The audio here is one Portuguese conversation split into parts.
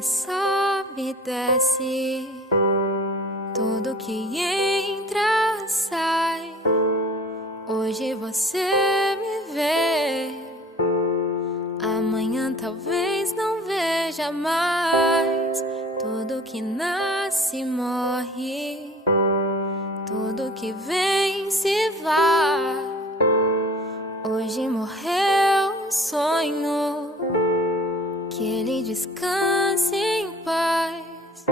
que sobe e desce, tudo que entra sai. Hoje você me vê, amanhã talvez não veja mais. Tudo que nasce morre, tudo que vem se vai. Hoje morreu o sonho, que ele descanse em paz.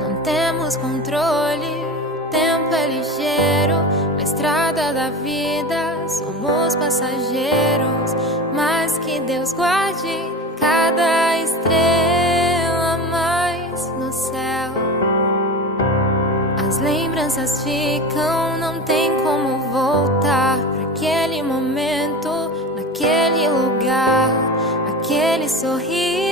Não temos controle, o tempo é ligeiro. Na estrada da vida somos passageiros, mas que Deus guarde cada estrela mais no céu. As lembranças ficam, não tem como voltar para aquele momento, naquele lugar, aquele sorriso.